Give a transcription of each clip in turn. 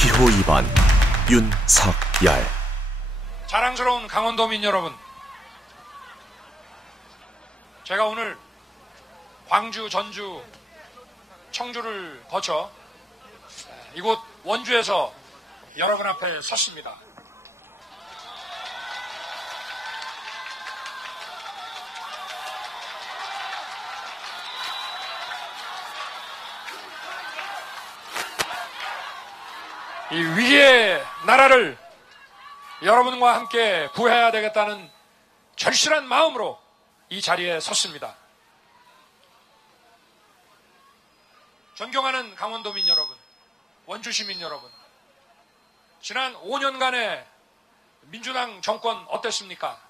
기호 2번 윤석열. 자랑스러운 강원도민 여러분, 제가 오늘 광주, 전주, 청주를 거쳐 이곳 원주에서 여러분 앞에 섰습니다. 이 위기의 나라를 여러분과 함께 구해야 되겠다는 절실한 마음으로 이 자리에 섰습니다. 존경하는 강원도민 여러분, 원주 시민 여러분, 지난 5년간의 민주당 정권 어땠습니까?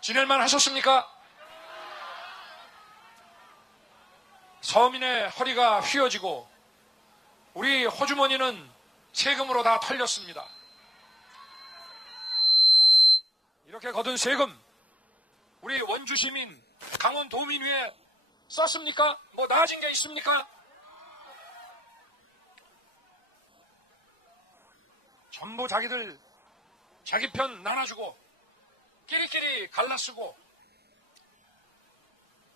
지낼만 하셨습니까? 서민의 허리가 휘어지고 우리 호주머니는 세금으로 다 털렸습니다. 이렇게 거둔 세금 우리 원주 시민, 강원도민 위에 썼습니까? 뭐 나아진 게 있습니까? 전부 자기 편 나눠주고 끼리끼리 갈라쓰고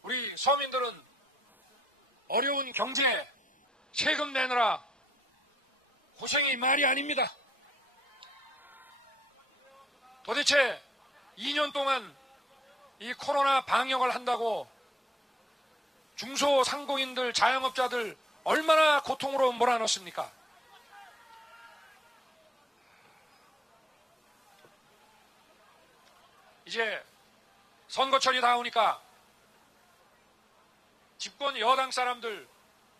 우리 서민들은 어려운 경제 세금 내느라 고생이 말이 아닙니다. 도대체 2년 동안 이 코로나 방역을 한다고 중소상공인들, 자영업자들 얼마나 고통으로 몰아넣습니까? 이제 선거철이 다 오니까 집권 여당 사람들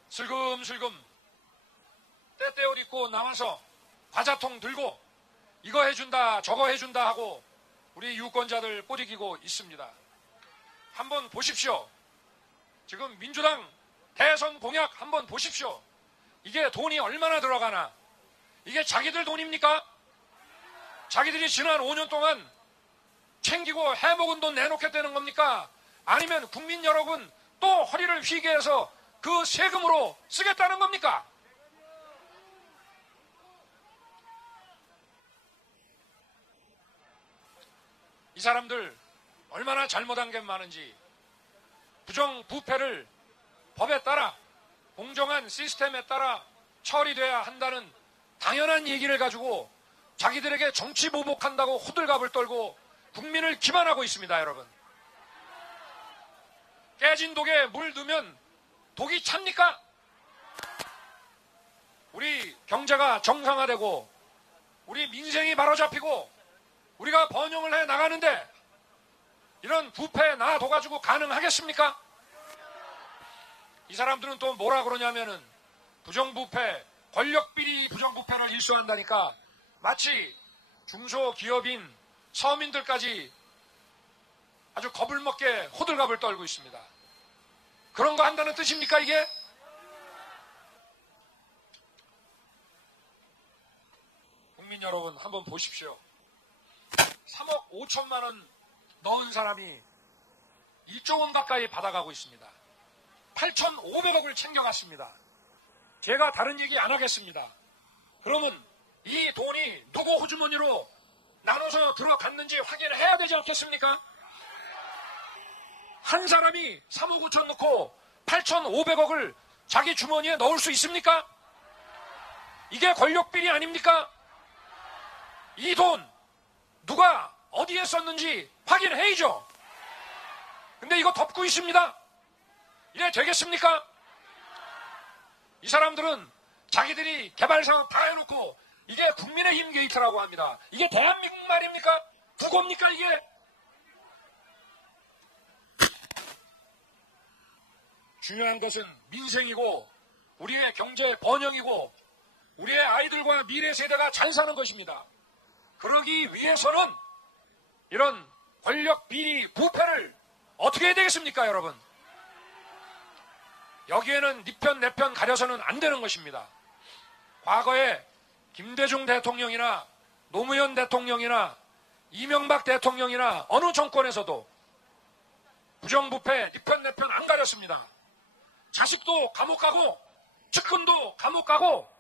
슬금슬금 때때 옷 입고 나와서 과자통 들고 이거 해준다 저거 해준다 하고 우리 유권자들 꼬리기고 있습니다. 한번 보십시오. 지금 민주당 대선 공약 한번 보십시오. 이게 돈이 얼마나 들어가나. 이게 자기들 돈입니까? 자기들이 지난 5년 동안 챙기고 해먹은 돈 내놓겠다는 겁니까? 아니면 국민 여러분 또 허리를 휘게 해서 그 세금으로 쓰겠다는 겁니까? 이 사람들 얼마나 잘못한 게 많은지 부정부패를 법에 따라 공정한 시스템에 따라 처리돼야 한다는 당연한 얘기를 가지고 자기들에게 정치 보복한다고 호들갑을 떨고 국민을 기만하고 있습니다. 여러분, 깨진 독에 물 넣으면 독이 찹니까? 우리 경제가 정상화되고 우리 민생이 바로잡히고 우리가 번영을 해 나가는데 이런 부패 놔둬가지고 가능하겠습니까? 이 사람들은 또 뭐라 그러냐면은 부정부패, 권력비리 부정부패를 일소한다니까 마치 중소기업인 서민들까지 아주 겁을 먹게 호들갑을 떨고 있습니다. 그런 거 한다는 뜻입니까 이게? 국민 여러분 한번 보십시오. 3억 5천만 원 넣은 사람이 1조 원 가까이 받아가고 있습니다. 8,500억을 챙겨갔습니다. 제가 다른 얘기 안 하겠습니다. 그러면 이 돈이 누구 호주머니로 나눠서 들어갔는지 확인을 해야 되지 않겠습니까? 한 사람이 3억 5천 넣고 8,500억을 자기 주머니에 넣을 수 있습니까? 이게 권력비리 아닙니까? 이 돈 누가 어디에 썼는지 확인해야죠. 근데 이거 덮고 있습니다. 이래 되겠습니까? 이 사람들은 자기들이 개발사업 다 해놓고 이게 국민의힘 게이트라고 합니다. 이게 대한민국 말입니까? 국어입니까 이게? 중요한 것은 민생이고 우리의 경제 번영이고 우리의 아이들과 미래 세대가 잘 사는 것입니다. 그러기 위해서는 이런 권력 비리 부패를 어떻게 해야 되겠습니까 여러분? 여기에는 네 편 내 편 가려서는 안 되는 것입니다. 과거에 김대중 대통령이나 노무현 대통령이나 이명박 대통령이나 어느 정권에서도 부정부패 네 편 내 편 안 가렸습니다. 자식도 감옥 가고 측근도 감옥 가고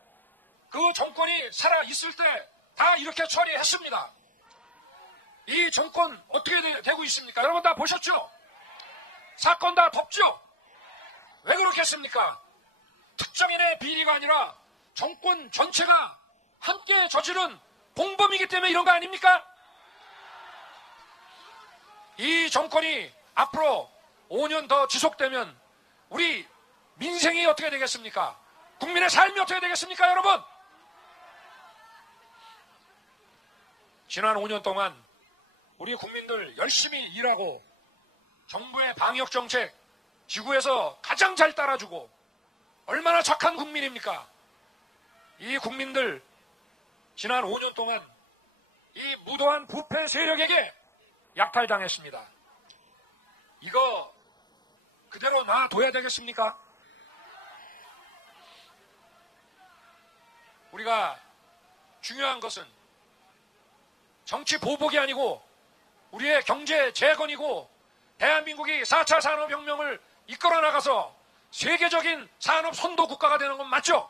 그 정권이 살아있을 때 다 이렇게 처리했습니다. 이 정권 어떻게 되고 있습니까? 여러분 다 보셨죠? 사건 다 덮죠? 왜 그렇겠습니까? 특정인의 비리가 아니라 정권 전체가 함께 저지른 공범이기 때문에 이런 거 아닙니까? 이 정권이 앞으로 5년 더 지속되면 우리 민생이 어떻게 되겠습니까? 국민의 삶이 어떻게 되겠습니까, 여러분? 지난 5년 동안 우리 국민들 열심히 일하고 정부의 방역정책 지구에서 가장 잘 따라주고 얼마나 착한 국민입니까? 이 국민들 지난 5년 동안 이 무도한 부패 세력에게 약탈당했습니다. 이거 그대로 놔둬야 되겠습니까? 우리가 중요한 것은 정치 보복이 아니고 우리의 경제 재건이고 대한민국이 4차 산업혁명을 이끌어 나가서 세계적인 산업 선도 국가가 되는 건 맞죠?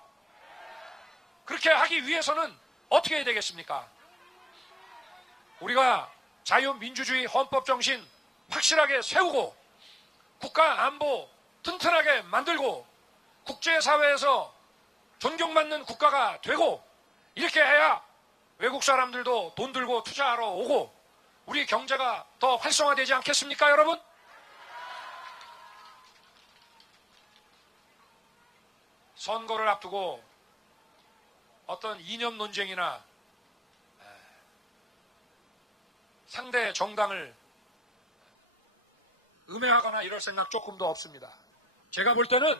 그렇게 하기 위해서는 어떻게 해야 되겠습니까? 우리가 자유민주주의 헌법 정신 확실하게 세우고 국가 안보 튼튼하게 만들고 국제사회에서 존경받는 국가가 되고 이렇게 해야 외국 사람들도 돈 들고 투자하러 오고 우리 경제가 더 활성화되지 않겠습니까, 여러분? 선거를 앞두고 어떤 이념 논쟁이나 상대 정당을 음해하거나 이럴 생각 조금도 없습니다. 제가 볼 때는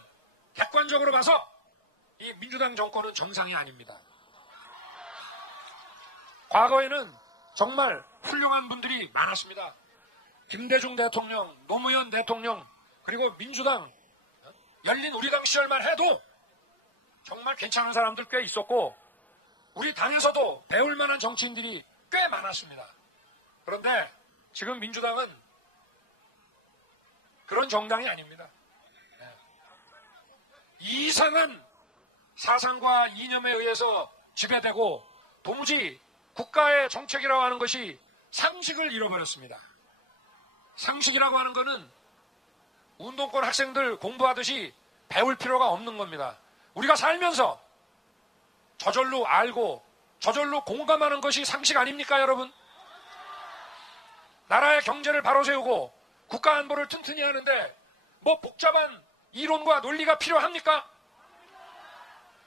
객관적으로 봐서 이 민주당 정권은 정상이 아닙니다. 과거에는 정말 훌륭한 분들이 많았습니다. 김대중 대통령, 노무현 대통령, 그리고 민주당, 열린 우리당 시절만 해도 정말 괜찮은 사람들 꽤 있었고 우리 당에서도 배울 만한 정치인들이 꽤 많았습니다. 그런데 지금 민주당은 그런 정당이 아닙니다. 이상한 사상과 이념에 의해서 지배되고 도무지 국가의 정책이라고 하는 것이 상식을 잃어버렸습니다. 상식이라고 하는 것은 운동권 학생들 공부하듯이 배울 필요가 없는 겁니다. 우리가 살면서 저절로 알고 저절로 공감하는 것이 상식 아닙니까, 여러분? 나라의 경제를 바로 세우고 국가 안보를 튼튼히 하는데 뭐 복잡한 이론과 논리가 필요합니까?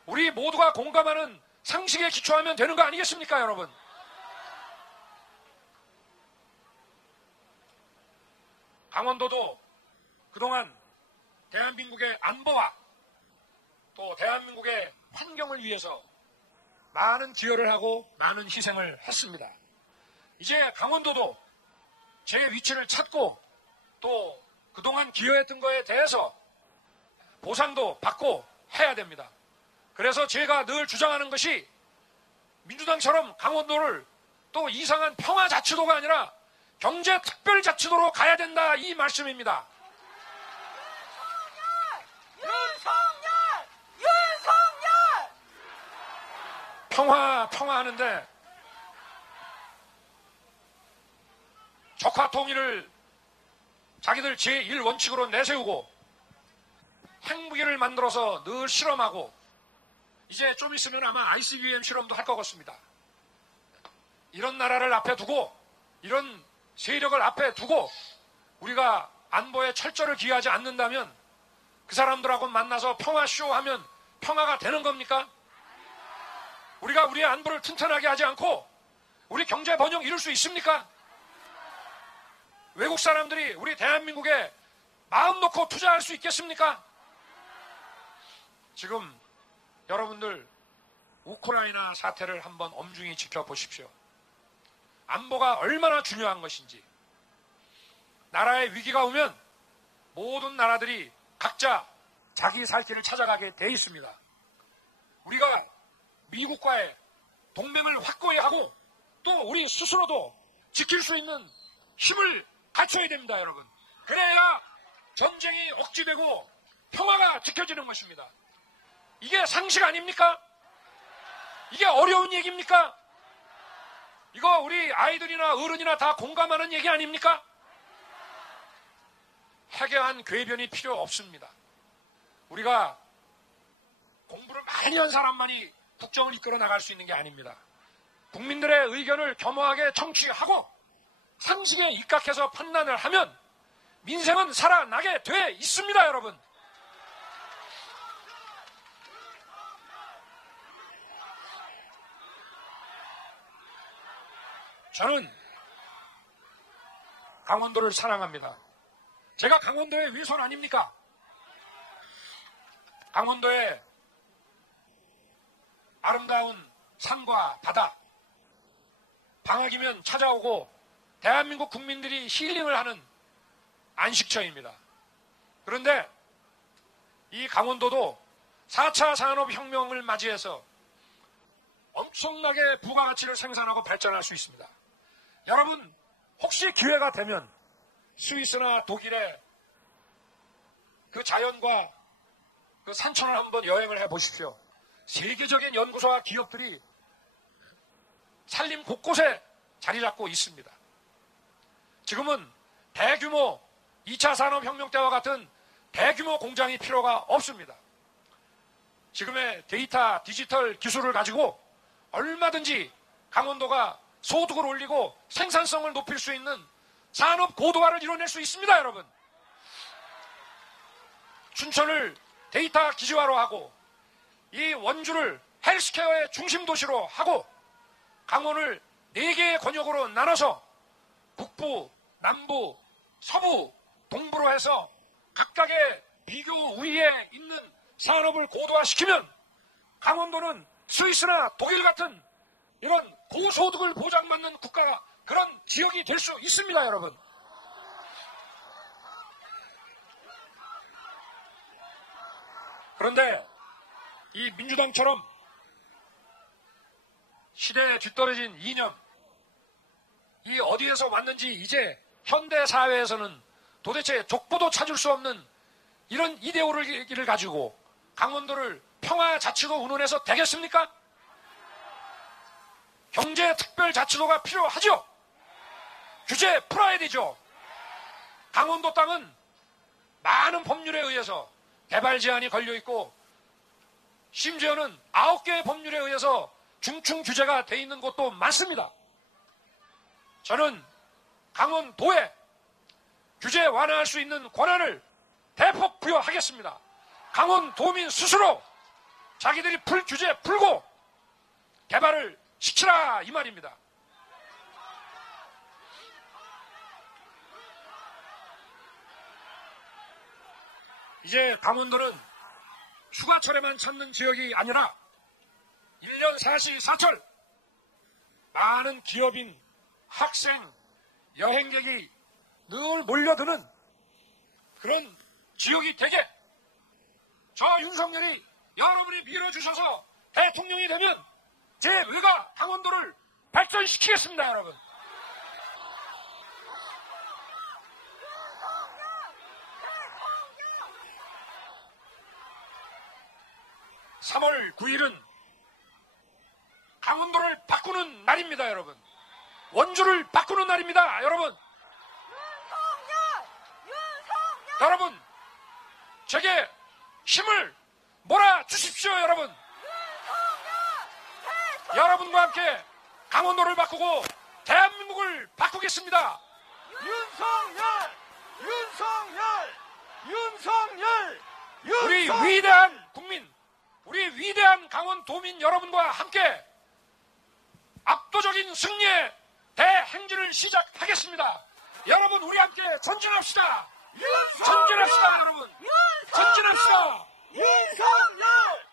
우리 모두가 공감하는 상식에 기초하면 되는 거 아니겠습니까, 여러분? 강원도도 그동안 대한민국의 안보와 또 대한민국의 환경을 위해서 많은 기여를 하고 많은 희생을 했습니다. 이제 강원도도 제 위치를 찾고 또 그동안 기여했던 거에 대해서 보상도 받고 해야 됩니다. 그래서 제가 늘 주장하는 것이 민주당처럼 강원도를 또 이상한 평화자치도가 아니라 경제특별자치도로 가야 된다, 이 말씀입니다. 평화 하는데 적화통일을 자기들 제1원칙으로 내세우고 핵무기를 만들어서 늘 실험하고 이제 좀 있으면 아마 ICBM 실험도 할 것 같습니다. 이런 나라를 앞에 두고 이런 세력을 앞에 두고 우리가 안보에 철저를 기하지 않는다면 그 사람들하고 만나서 평화쇼 하면 평화가 되는 겁니까? 우리가 우리의 안보를 튼튼하게 하지 않고 우리 경제 번영 이룰 수 있습니까? 외국 사람들이 우리 대한민국에 마음 놓고 투자할 수 있겠습니까? 지금 여러분들 우크라이나 사태를 한번 엄중히 지켜보십시오. 안보가 얼마나 중요한 것인지. 나라의 위기가 오면 모든 나라들이 각자 자기 살 길을 찾아가게 돼 있습니다. 우리가 미국과의 동맹을 확고히 하고 또 우리 스스로도 지킬 수 있는 힘을 갖춰야 됩니다, 여러분. 그래야 전쟁이 억지되고 평화가 지켜지는 것입니다. 이게 상식 아닙니까? 이게 어려운 얘기입니까? 이거 우리 아이들이나 어른이나 다 공감하는 얘기 아닙니까? 해괴한 궤변이 필요 없습니다. 우리가 공부를 많이 한 사람만이 국정을 이끌어 나갈 수 있는 게 아닙니다. 국민들의 의견을 겸허하게 청취하고 상식에 입각해서 판단을 하면 민생은 살아나게 돼 있습니다, 여러분. 저는 강원도를 사랑합니다. 제가 강원도의 외손 아닙니까? 강원도의 아름다운 산과 바다, 방학이면 찾아오고 대한민국 국민들이 힐링을 하는 안식처입니다. 그런데 이 강원도도 4차 산업혁명을 맞이해서 엄청나게 부가가치를 생산하고 발전할 수 있습니다. 여러분, 혹시 기회가 되면 스위스나 독일의 그 자연과 그 산천을 한번 여행을 해보십시오. 세계적인 연구소와 기업들이 산림 곳곳에 자리 잡고 있습니다. 지금은 대규모 2차 산업혁명 때와 같은 대규모 공장이 필요가 없습니다. 지금의 데이터 디지털 기술을 가지고 얼마든지 강원도가 소득을 올리고 생산성을 높일 수 있는 산업 고도화를 이뤄낼 수 있습니다, 여러분. 춘천을 데이터 기지화로 하고 이 원주를 헬스케어의 중심 도시로 하고 강원을 4개의 권역으로 나눠서 북부, 남부, 서부, 동부로 해서 각각의 비교 우위에 있는 산업을 고도화시키면 강원도는 스위스나 독일 같은 이런 고소득을 보장받는 국가가 그런 지역이 될 수 있습니다, 여러분. 그런데 이 민주당처럼 시대에 뒤떨어진 이념, 이 어디에서 왔는지 이제 현대 사회에서는 도대체 족보도 찾을 수 없는 이런 이데올로기를 가지고 강원도를 평화자치도 운운해서 되겠습니까? 경제특별자치도가 필요하죠. 규제 풀어야 되죠. 강원도 땅은 많은 법률에 의해서 개발 제한이 걸려있고 심지어는 9개의 법률에 의해서 중충 규제가 돼 있는 곳도 많습니다. 저는 강원도에 규제 완화할 수 있는 권한을 대폭 부여하겠습니다. 강원도민 스스로 자기들이 풀 규제 풀고 개발을 시키라 이 말입니다. 이제 강원도는 휴가철에만 찾는 지역이 아니라 1년 사시사철 많은 기업인, 학생, 여행객이 늘 몰려드는 그런 지역이 되게 저 윤석열이 여러분이 밀어주셔서 대통령이 되면 제 외가 강원도를 발전시키겠습니다, 여러분. 3월 9일은 강원도를 바꾸는 날입니다, 여러분. 원주를 바꾸는 날입니다, 여러분. 여러분, 제게 힘을 몰아주십시오, 여러분. 여러분과 함께 강원도를 바꾸고 대한민국을 바꾸겠습니다. 윤석열! 우리 위대한 국민, 우리 위대한 강원도민 여러분과 함께 압도적인 승리의 대행진을 시작하겠습니다. 여러분, 우리 함께 전진합시다. 전진합시다, 여러분. 전진합시다. 윤석열!